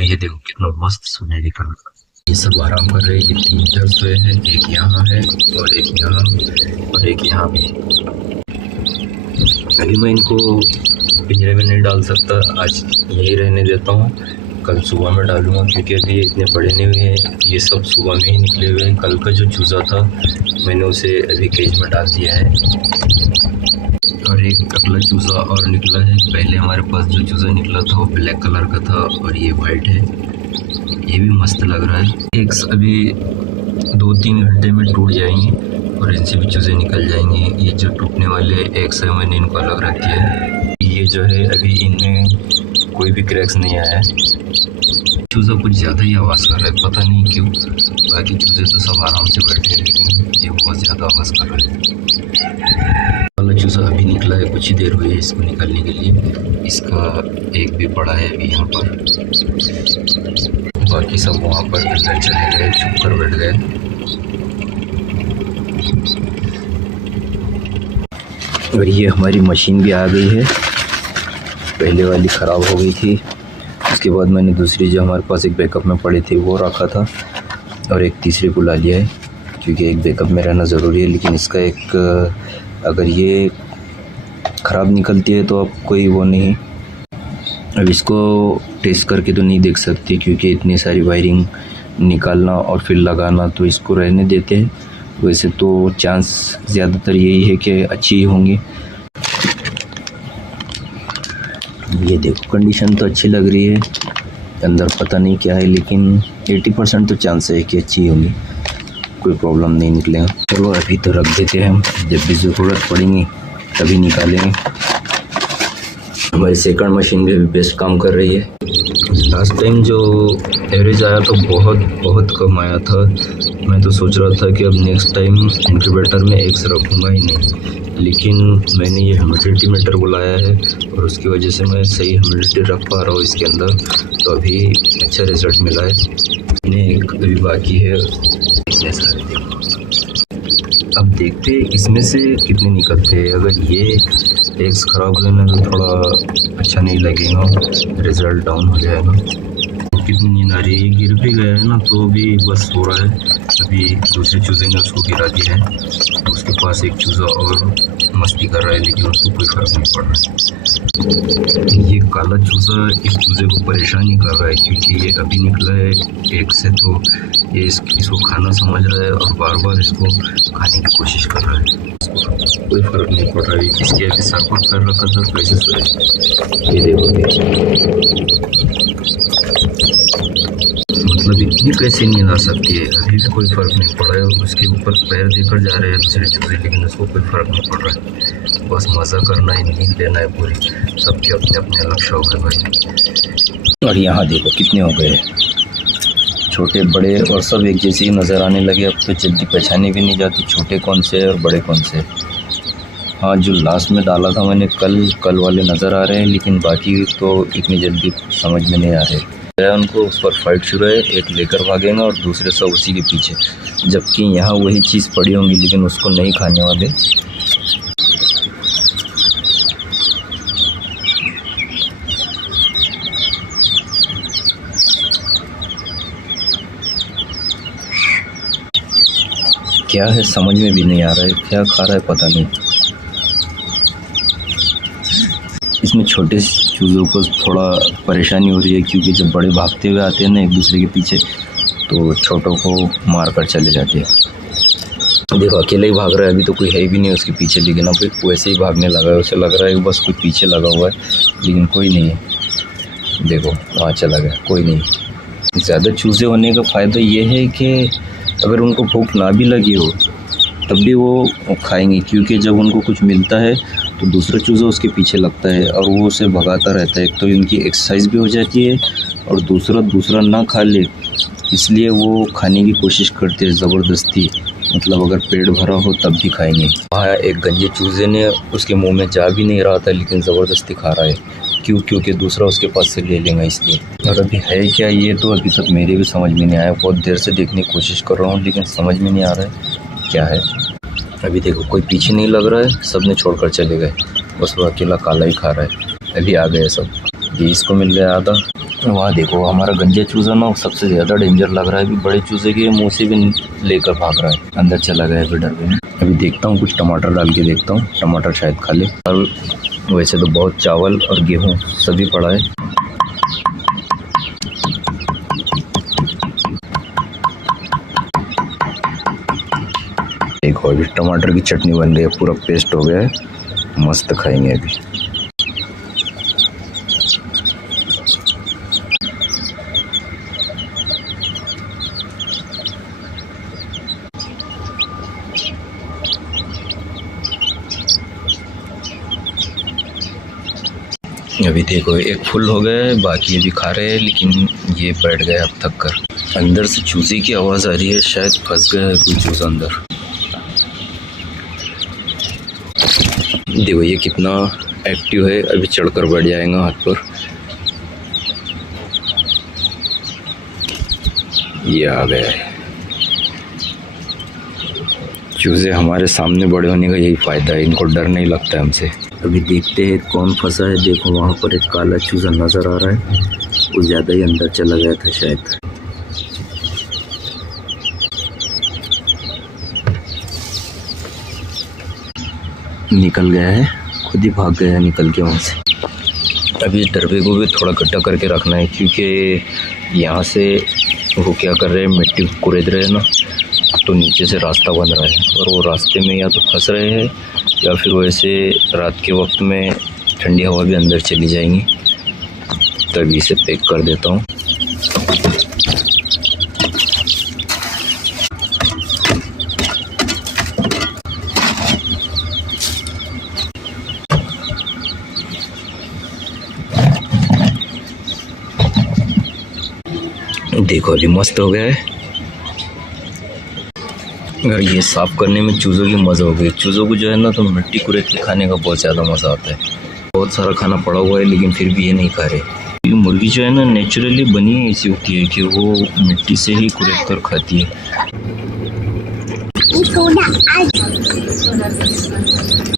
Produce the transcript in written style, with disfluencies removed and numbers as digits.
ये देखो कितना मस्त सुनहरी कलर। ये सब आराम कर रहे हैं। ये 3 इधर सोए हैं, एक यहाँ है और एक यहाँ और एक यहाँ भी। अभी मैं इनको पिंजरे में नहीं डाल सकता, आज यही रहने देता हूँ। कल सुबह में डालूँगा क्योंकि अभी ये इतने बड़े नहीं हुए हैं। ये सब सुबह में ही निकले हुए हैं। कल का जो चूज़ा था मैंने उसे अभी केज में डाल दिया है और एक अगला चूज़ा और निकला है। पहले हमारे पास जो चूज़ा निकला था वो ब्लैक कलर का था और ये वाइट है। ये भी मस्त लग रहा है। एग्स अभी 2-3 घंटे में टूट जाएंगे और इनसे भी चूज़े निकल जाएंगे। ये जो टूटने वाले एग्स है मैंने इनको अलग रख दिया है। ये जो है अभी इनमें कोई भी क्रैक्स नहीं आया है। चूज़ा कुछ ज़्यादा ही आवाज़ कर रहा है, पता नहीं क्यों। बाकी चूज़े तो सब आराम से बैठे हैं लेकिन ये बहुत ज़्यादा आवाज़ कर रहा है। वाला चूज़ा अभी निकला है, कुछ ही देर हुई है इसको निकालने के लिए। इसका एक भी पड़ा है अभी यहाँ पर। बाकी सब वहाँ पर अंदर चले गए, छुप कर बैठ गए। और ये हमारी मशीन भी आ गई है। पहले वाली ख़राब हो गई थी, उसके बाद मैंने दूसरी जो हमारे पास एक बैकअप में पड़ी थी वो रखा था और एक तीसरी को ला लिया है क्योंकि एक बैकअप में रहना ज़रूरी है। लेकिन इसका एक अगर ये ख़राब निकलती है तो अब कोई वो नहीं। अब इसको टेस्ट करके तो नहीं देख सकते क्योंकि इतनी सारी वायरिंग निकालना और फिर लगाना, तो इसको रहने देते हैं। वैसे तो चांस ज़्यादातर यही है कि अच्छी ही होंगी। ये देखो कंडीशन तो अच्छी लग रही है, अंदर पता नहीं क्या है लेकिन 80% तो चांस है कि अच्छी होंगी, कोई प्रॉब्लम नहीं निकलेगा। चलो अभी तो रख देते हैं, हम जब भी ज़रूरत पड़ेगी तभी निकालेंगे। हमारी सेकंड मशीन भी अभी बेस्ट काम कर रही है। लास्ट टाइम जो एवरेज आया तो बहुत कम आया था। मैं तो सोच रहा था कि अब नेक्स्ट टाइम इंक्यूबेटर में एग्स रखूँगा ही नहीं, लेकिन मैंने ये ह्यूमिडिटी मीटर बुलाया है और उसकी वजह से मैं सही ह्यूमिडिटी रख पा रहा हूँ इसके अंदर, तो अभी अच्छा रिज़ल्ट मिला है। एक अभी बाकी है, इतने सारे देखो। अब देखते हैं इसमें से कितने निकलते हैं। अगर ये एग्स ख़राब हो ना तो थोड़ा अच्छा नहीं लगेगा, रिज़ल्ट डाउन हो जाएगा। कितनी नींद आ रही है, गिर भी गया है ना तो भी बस हो रहा है। अभी दूसरे चूज़े ने उसको गिरा दिया है, तो उसके पास एक चूज़ा और मस्ती कर रहा है लेकिन उसको कोई फ़र्क नहीं पड़ रहा है। ये काला चूज़ा इस चूज़े को परेशान ही कर रहा है क्योंकि ये अभी निकला है एग से, तो ये इसको खाना समझ रहा है और बार बार इसको खाने की कोशिश कर रहा है। कोई फ़र्क नहीं पड़ रहा है। इसके अभी सर पर पैर रखा था कैसे सोए, ये देखो। मतलब इतनी कैसे नींद आ सकती है, अभी भी कोई फ़र्क नहीं पड़ रहा है। उसके ऊपर पैर देकर जा रहे हैं दूसरे चूज़े लेकिन उसको कोई फ़र्क नहीं पड़ रहा है। बस मज़ा करना है, नींद लेना है पूरी। सबके अपने अपने अलग शौक है भाई। और यहाँ देखो कितने हो गए, छोटे बड़े और सब एक जैसे ही नज़र आने लगे। अब तो जल्दी पहचाने भी नहीं जाती छोटे कौन से हैं और बड़े कौन से। हाँ, जो लास्ट में डाला था मैंने कल वाले नज़र आ रहे हैं, लेकिन बाकी तो इतनी जल्दी समझ में नहीं आ रहे। उनको उस पर फाइट शुरू है, एक लेकर भागेंगे और दूसरे सब उसी के पीछे, जबकि यहाँ वही चीज़ पड़ी होंगी लेकिन उसको नहीं खाने वाले। क्या है समझ में भी नहीं आ रहा है, क्या खा रहा है पता नहीं। इसमें छोटे चूज़ों को थोड़ा परेशानी हो रही है क्योंकि जब बड़े भागते हुए आते हैं ना एक दूसरे के पीछे, तो छोटों को मार कर चले जाते हैं। देखो अकेले ही भाग रहा है, अभी तो कोई है भी नहीं उसके पीछे, लेकिन अब वैसे ही भागने लगा है। उसे लग रहा है कि बस कोई पीछे लगा हुआ है लेकिन कोई नहीं है। देखो वहाँ चला गया, कोई नहीं। ज़्यादा चूज़े होने का फ़ायदा ये है कि अगर उनको भूख ना भी लगी हो तब भी वो खाएंगे, क्योंकि जब उनको कुछ मिलता है तो दूसरा चूज़ा उसके पीछे लगता है और वो उसे भगाता रहता है। एक तो इनकी एक्सरसाइज भी हो जाती है और दूसरा ना खा ले इसलिए वो खाने की कोशिश करते हैं ज़बरदस्ती। मतलब अगर पेट भरा हो तब भी खाएंगे। वहाँ एक गंजे चूज़े ने उसके मुंह में जा भी नहीं रहा था लेकिन ज़बरदस्ती खा रहा है। क्योंकि दूसरा उसके पास से ले लेगा इसलिए। और अभी है क्या ये तो अभी तक मेरे भी समझ में नहीं आया। बहुत देर से देखने की कोशिश कर रहा हूँ लेकिन समझ में नहीं आ रहा है क्या है। अभी देखो कोई पीछे नहीं लग रहा है, सब ने छोड़कर चले गए, बस वो अकेला काला ही खा रहा है। अभी आ गए सब। ये इसको मिल गया आधा। वहाँ देखो हमारा गंजा चूज़ा ना सबसे ज़्यादा डेंजर लग रहा है, अभी बड़े चूज़े के मुँह से भी लेकर भाग रहा है, अंदर चला गया है फिर डर में। अभी देखता हूँ कुछ टमाटर डाल के देखता हूँ, टमाटर शायद खा ले। और वैसे तो बहुत चावल और गेहूँ सभी पड़ा है। देखो अभी टमाटर की चटनी बन रही है, पूरा पेस्ट हो गया है, मस्त खाएंगे अभी। अभी देखो एक फुल हो गया है, बाकी अभी खा रहे हैं, लेकिन ये बैठ गया अब थक कर। अंदर से चूजे की आवाज़ आ रही है, शायद फंस गया है कोई चूजा अंदर। देखो ये कितना एक्टिव है, अभी चढ़कर बैठ जाएगा हाथ पर। ये आ गया है। चूजे हमारे सामने बड़े होने का यही फ़ायदा है, इनको डर नहीं लगता है हमसे। अभी देखते हैं कौन फंसा है। देखो वहाँ पर एक काला चूजा नज़र आ रहा है, वो ज़्यादा ही अंदर चला गया था शायद। निकल गया है, खुद ही भाग गया है निकल के वहाँ से। अभी डरबे को भी थोड़ा इकट्ठा करके रखना है, क्योंकि यहाँ से वो क्या कर रहे हैं, मिट्टी कुरेद रहे हैं ना, तो नीचे से रास्ता बन रहा है, और वो रास्ते में या तो फंस रहे हैं या फिर वैसे रात के वक्त में ठंडी हवा भी अंदर चली जाएंगी। तभी इसे पैक कर देता हूँ। देखो अभी मस्त हो गया है। अगर ये साफ़ करने में चूज़ों की मज़ा हो गई। चूज़ों को जो है ना तो मिट्टी कुरेद के खाने का बहुत ज़्यादा मज़ा आता है। बहुत सारा खाना पड़ा हुआ है लेकिन फिर भी ये नहीं खा रहे। ये मुर्गी जो है ना नेचुरली बनी है, ऐसी होती है कि वो मिट्टी से ही कुरेद कर खाती है।